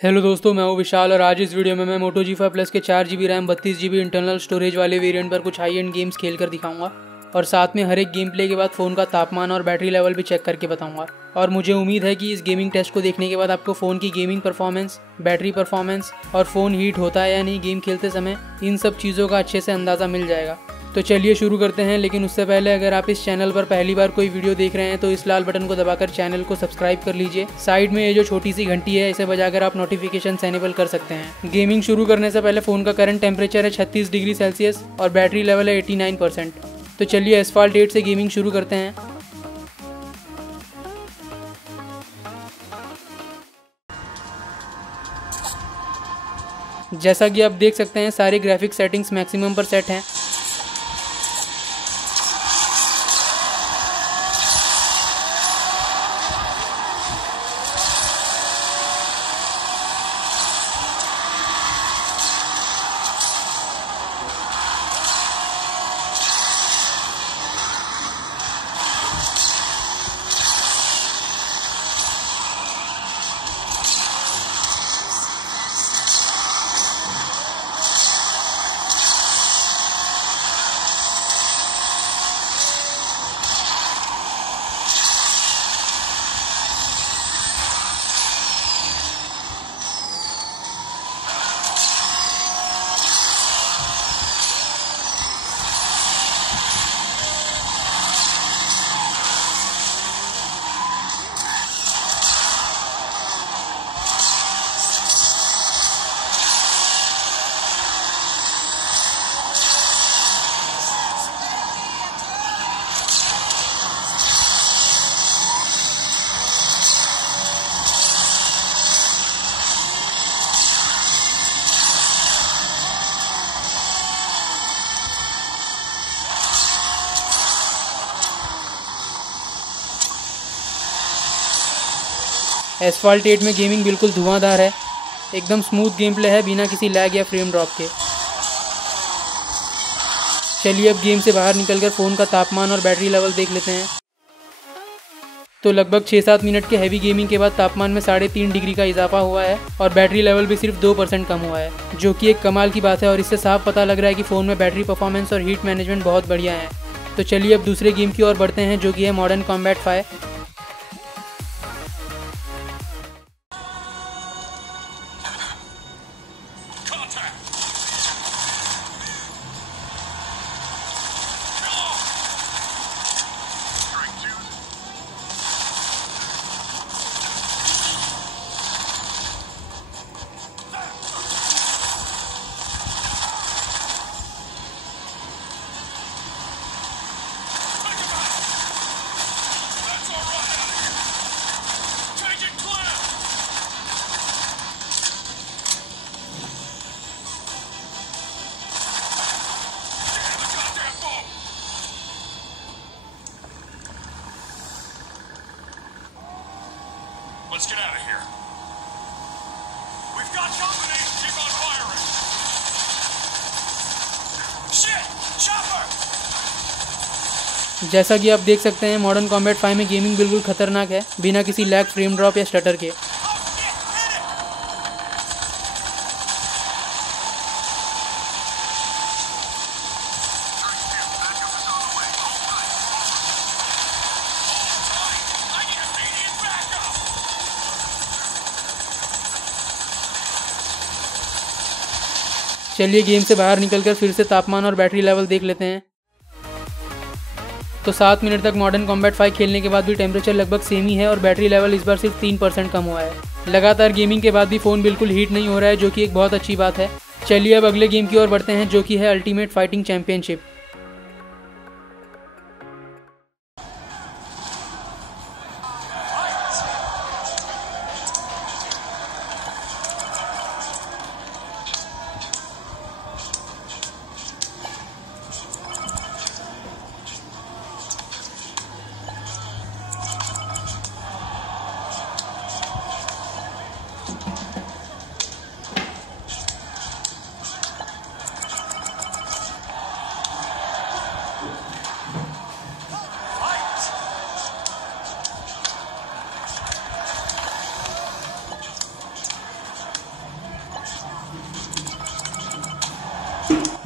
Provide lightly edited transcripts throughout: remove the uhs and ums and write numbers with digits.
Hello दोस्तों, मैं हूं विशाल और आज इस वीडियो में मैं मोटो G5 Plus के 4GB RAM 32GB internal storage वाले वेरिएंट पर कुछ हाई एंड गेम्स खेल कर दिखाऊंगा और साथ में हर एक गेम प्ले के बाद फ़ोन का तापमान और बैटरी लेवल भी चेक करके बताऊंगा। और मुझे उम्मीद है कि इस गेमिंग टेस्ट को देखने के बाद आपको फ़ोन की गेमिंग परफॉर्मेंस, बैटरी परफॉर्मेंस और फ़ोन हीट होता है या नहीं गेम खेलते समय, इन सब चीज़ों का अच्छे से अंदाज़ा मिल जाएगा। तो चलिए शुरू करते हैं। लेकिन उससे पहले अगर आप इस चैनल पर पहली बार कोई वीडियो देख रहे हैं तो इस लाल बटन को दबाकर चैनल को सब्सक्राइब कर लीजिए। साइड में ये जो छोटी सी घंटी है इसे बजाकर आप नोटिफिकेशन एनेबल कर सकते हैं। गेमिंग शुरू करने से पहले फ़ोन का करंट टेम्परेचर है 36 डिग्री सेल्सियस और बैटरी लेवल है 89%। तो चलिए एसफाल्ट 8 से गेमिंग शुरू करते हैं। जैसा कि आप देख सकते हैं सारे ग्राफिक सेटिंग्स मैक्सिमम पर सेट हैं। एसफाल्ट 8 में गेमिंग बिल्कुल धुआंधार है, एकदम स्मूथ गेम प्ले है बिना किसी लैग या फ्रेम ड्रॉप के। चलिए अब गेम से बाहर निकलकर फ़ोन का तापमान और बैटरी लेवल देख लेते हैं। तो लगभग 6-7 मिनट के हैवी गेमिंग के बाद तापमान में 3.5 डिग्री का इजाफा हुआ है और बैटरी लेवल भी सिर्फ 2% कम हुआ है, जो कि एक कमाल की बात है। और इससे साफ पता लग रहा है कि फ़ोन में बैटरी परफॉर्मेंस और हीट मैनेजमेंट बहुत बढ़िया है। तो चलिए अब दूसरे गेम की ओर बढ़ते हैं, जो कि है modern combat 5। Let's get out of here. We've got company. Keep on firing. Shit! Chopper! जैसा कि आप देख सकते हैं मॉडर्न कॉम्बैट 5 में गेमिंग बिल्कुल खतरनाक है बिना किसी लैग, फ्रेम ड्रॉप या स्टटर के। चलिए गेम से बाहर निकलकर फिर से तापमान और बैटरी लेवल देख लेते हैं। तो 7 मिनट तक मॉडर्न कॉम्बैट 5 खेलने के बाद भी टेम्परेचर लगभग सेम ही है और बैटरी लेवल इस बार सिर्फ 3% कम हुआ है। लगातार गेमिंग के बाद भी फ़ोन बिल्कुल हीट नहीं हो रहा है, जो कि एक बहुत अच्छी बात है। चलिए अब अगले गेम की ओर बढ़ते हैं, जो कि है अल्टीमेट फाइटिंग चैंपियनशिप।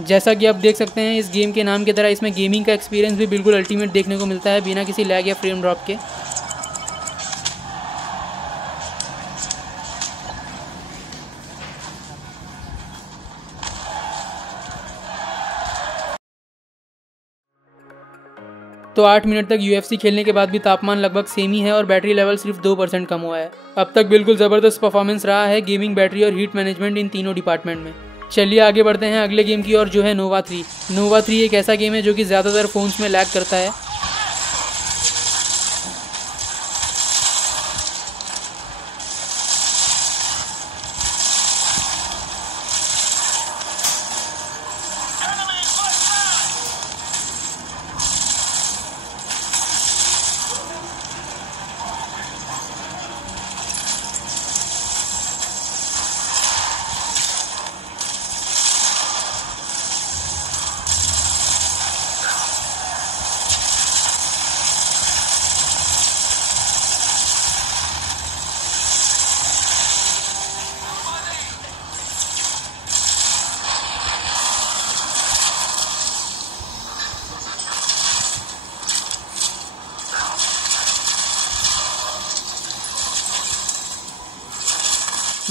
जैसा कि आप देख सकते हैं इस गेम के नाम की तरह इसमें गेमिंग का एक्सपीरियंस भी बिल्कुल अल्टीमेट देखने को मिलता है बिना किसी लैग या फ्रेम ड्रॉप के। तो 8 मिनट तक UFC खेलने के बाद भी तापमान लगभग सेम ही है और बैटरी लेवल सिर्फ 2% कम हुआ है। अब तक बिल्कुल ज़बरदस्त परफॉर्मेंस रहा है गेमिंग, बैटरी और हीट मैनेजमेंट इन तीनों डिपार्टमेंट में। चलिए आगे बढ़ते हैं अगले गेम की ओर जो है नोवा 3। नोवा 3 एक ऐसा गेम है जो कि ज़्यादातर फ़ोन्स में लैग करता है।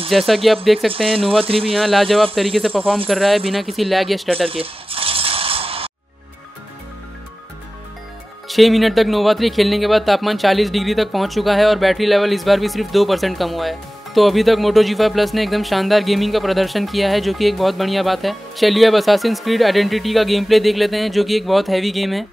जैसा कि आप देख सकते हैं नोवा 3 भी यहाँ लाजवाब तरीके से परफॉर्म कर रहा है बिना किसी लैग या स्टटर के। 6 मिनट तक नोवा 3 खेलने के बाद तापमान 40 डिग्री तक पहुँच चुका है और बैटरी लेवल इस बार भी सिर्फ 2% कम हुआ है। तो अभी तक मोटो G5 Plus ने एकदम शानदार गेमिंग का प्रदर्शन किया है जो कि एक बहुत बढ़िया बात है। चलिए अब असासिन्स क्रीड आइडेंटिटी का गेम प्ले देख लेते हैं जो कि एक बहुत हैवी गेम है।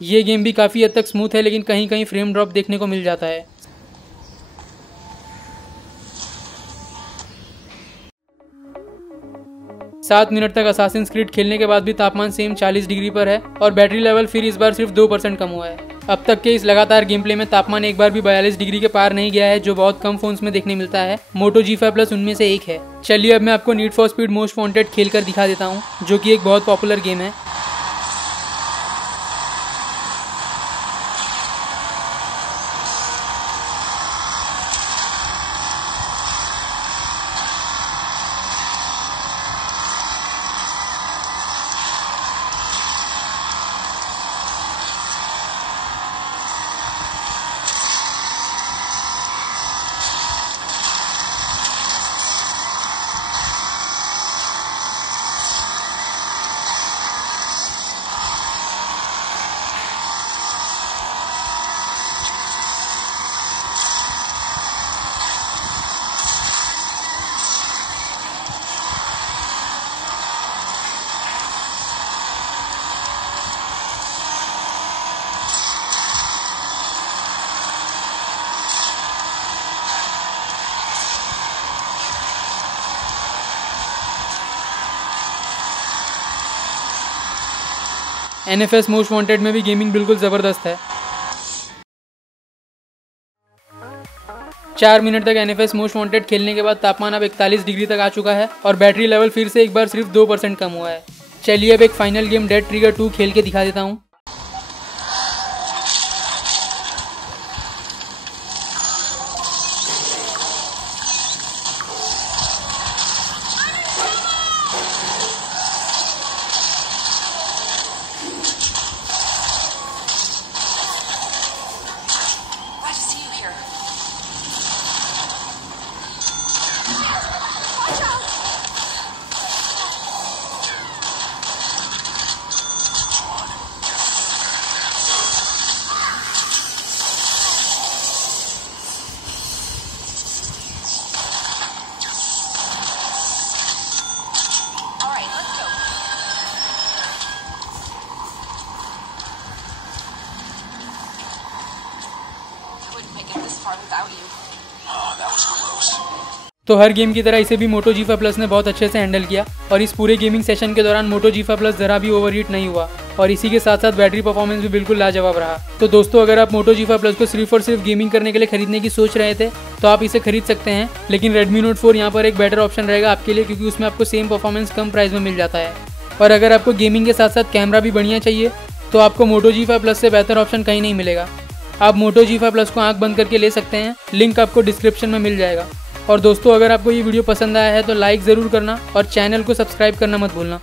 ये गेम भी काफ़ी हद तक स्मूथ है लेकिन कहीं कहीं फ्रेम ड्रॉप देखने को मिल जाता है। सात मिनट तक असासिन्स क्रीड खेलने के बाद भी तापमान सेम 40 डिग्री पर है और बैटरी लेवल फिर इस बार सिर्फ 2% कम हुआ है। अब तक के इस लगातार गेम प्ले में तापमान एक बार भी 42 डिग्री के पार नहीं गया है जो बहुत कम फोन्स में देखने मिलता है। मोटो G5 Plus उनमें से एक है। चलिए अब मैं आपको need for speed most wanted खेल कर दिखा देता हूँ जो कि एक बहुत पॉपुलर गेम है। NFS मोस्ट वांटेड में भी गेमिंग बिल्कुल ज़बरदस्त है। 4 मिनट तक NFS मोस्ट वांटेड खेलने के बाद तापमान अब 41 डिग्री तक आ चुका है और बैटरी लेवल फिर से एक बार सिर्फ 2% कम हुआ है। चलिए अब एक फाइनल गेम डेड ट्रिगर 2 खेल के दिखा देता हूँ। you. Oh, that was close. तो हर गेम की तरह इसे भी Moto G5 Plus ने बहुत अच्छे से हैंडल किया और इस पूरे गेमिंग सेशन के दौरान Moto G5 Plus जरा भी ओवरहीट नहीं हुआ और इसी के साथ साथ बैटरी परफॉर्मेंस भी बिल्कुल लाजवाब रहा। तो दोस्तों, अगर आप Moto G5 Plus को सिर्फ और सिर्फ गेमिंग करने के लिए खरीदने की सोच रहे थे तो आप इसे खरीद सकते हैं, लेकिन Redmi Note 4 यहाँ पर एक बेटर ऑप्शन रहेगा आपके लिए, क्योंकि उसमें आपको सेम परफॉर्मेंस कम प्राइस में मिल जाता है। और अगर आपको गेमिंग के साथ साथ कैमरा भी बढ़िया चाहिए तो आपको Moto G5 Plus से बेहतर ऑप्शन कहीं नहीं मिलेगा। आप Moto G5 Plus को आंख बंद करके ले सकते हैं, लिंक आपको डिस्क्रिप्शन में मिल जाएगा। और दोस्तों, अगर आपको ये वीडियो पसंद आया है तो लाइक ज़रूर करना और चैनल को सब्सक्राइब करना मत भूलना।